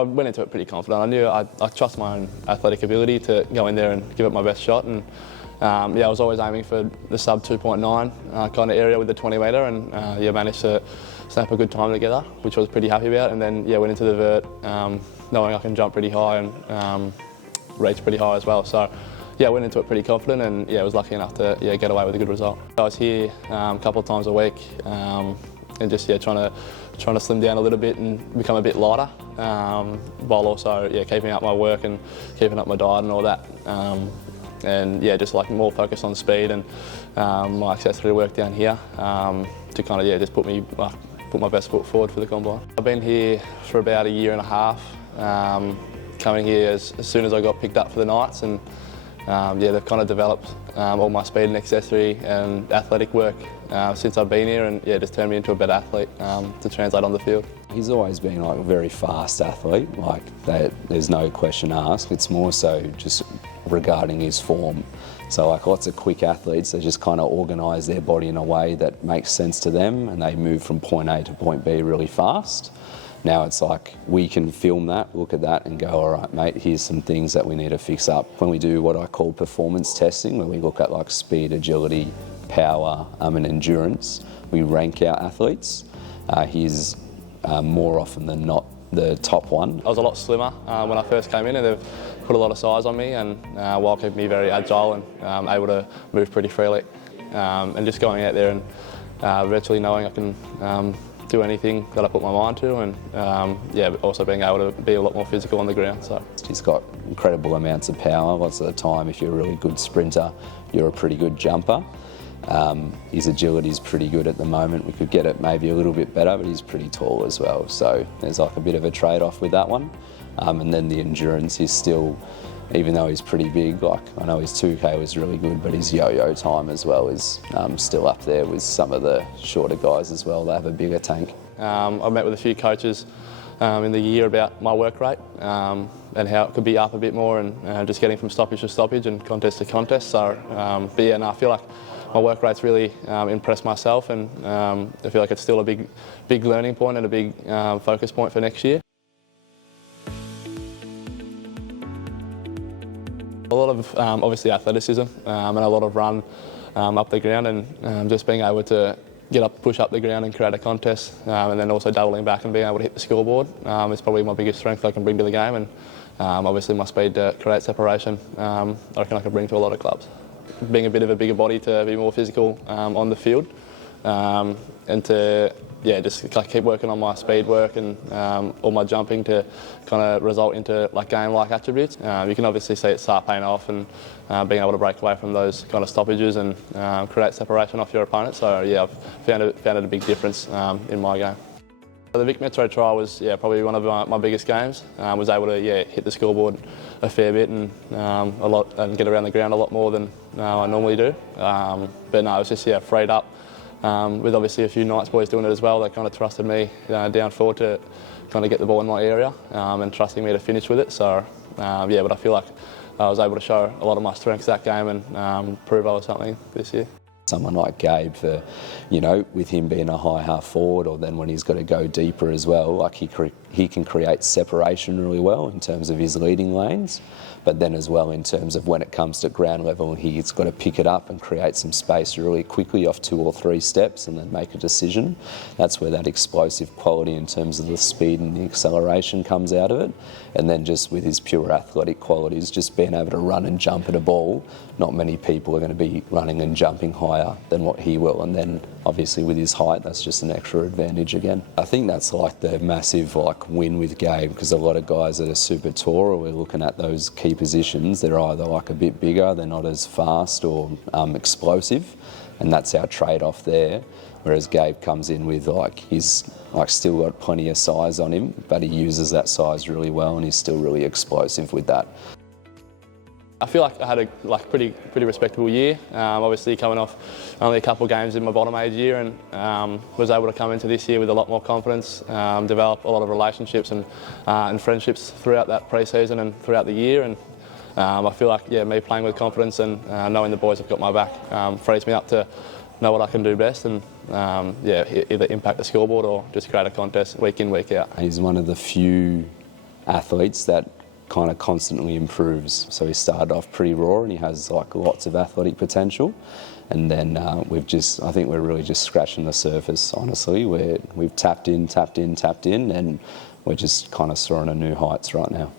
I went into it pretty confident. I knew I trust my own athletic ability to go in there and give it my best shot. And I was always aiming for the sub 2.9 kind of area with the 20 metre, and managed to snap a good time together, which I was pretty happy about. And then went into the vert knowing I can jump pretty high and reach pretty high as well. So I went into it pretty confident, and was lucky enough to get away with a good result. I was here a couple of times a week and just trying to slim down a little bit and become a bit lighter, while also keeping up my work and keeping up my diet and all that. And just like more focused on speed and my accessory work down here to kind of just put my best foot forward for the combine. I've been here for about a year and a half, coming here as soon as I got picked up for the Knights, and they've kind of developed all my speed and accessory and athletic work since I've been here, and just turned me into a better athlete to translate on the field. He's always been like a very fast athlete, like that, there's no question asked. It's more so just regarding his form. So like lots of quick athletes, they just kind of organise their body in a way that makes sense to them, and they move from point A to point B really fast. Now it's like we can film that, look at that and go, all right, mate, here's some things that we need to fix up. When we do what I call performance testing, where we look at like speed, agility, power and endurance, we rank our athletes. He's more often than not the top one. I was a lot slimmer when I first came in, and they've put a lot of size on me, and while keeping me very agile and able to move pretty freely. And just going out there and virtually knowing I can do anything that I put my mind to, and but also being able to be a lot more physical on the ground. So he's got incredible amounts of power. Lots of the time, if you're a really good sprinter, you're a pretty good jumper. His agility is pretty good at the moment. We could get it maybe a little bit better, but he's pretty tall as well. So there's like a bit of a trade-off with that one. And then the endurance is still, even though he's pretty big, like I know his 2K was really good, but his yo-yo time as well is still up there with some of the shorter guys as well. They have a bigger tank. I've met with a few coaches in the year about my work rate and how it could be up a bit more, and just getting from stoppage to stoppage and contest to contest. So, I feel like my work rate's really impressed myself, and I feel like it's still a big learning point and a big focus point for next year. A lot of obviously athleticism and a lot of run up the ground, and just being able to get up, push up the ground and create a contest, and then also doubling back and being able to hit the scoreboard is probably my biggest strength I can bring to the game, and obviously my speed to create separation I reckon I can bring to a lot of clubs. Being a bit of a bigger body to be more physical on the field, and to just keep working on my speed work and all my jumping to kind of result into like game-like attributes. You can obviously see it start paying off, and being able to break away from those kind of stoppages and create separation off your opponent. So I've found it a big difference in my game. The Vic Metro trial was probably one of my biggest games. Was able to hit the scoreboard a fair bit and a lot, and get around the ground a lot more than I normally do. But no, it was just freed up. With obviously a few Knights boys doing it as well, they kind of trusted me down forward to kind of get the ball in my area and trusting me to finish with it. So but I feel like I was able to show a lot of my strengths that game and prove I was something this year. Someone like Gabe, for with him being a high half forward, or then when he's got to go deeper as well, like he can create separation really well in terms of his leading lanes, but then as well in terms of when it comes to ground level, he's got to pick it up and create some space really quickly off 2 or 3 steps and then make a decision. That's where that explosive quality in terms of the speed and the acceleration comes out of it. And then just with his pure athletic qualities, just being able to run and jump at a ball, not many people are going to be running and jumping higher than what he will. And then obviously with his height, that's just an extra advantage again. I think that's like the massive win with Gabe, because a lot of guys that are super tall, or we're looking at those key positions, they're either like a bit bigger, they're not as fast or explosive, and that's our trade-off there. Whereas Gabe comes in with he's still got plenty of size on him, but he uses that size really well, and he's still really explosive with that. I feel like I had a pretty respectable year. Obviously coming off only a couple of games in my bottom age year, and was able to come into this year with a lot more confidence, develop a lot of relationships and friendships throughout that pre-season and throughout the year. And I feel like me playing with confidence and knowing the boys have got my back frees me up to know what I can do best, and either impact the scoreboard or just create a contest week in, week out. He's one of the few athletes that kind of constantly improves. So he started off pretty raw and he has like lots of athletic potential. And then I think we're really just scratching the surface, honestly. We've tapped in, and we're just kind of soaring to new heights right now.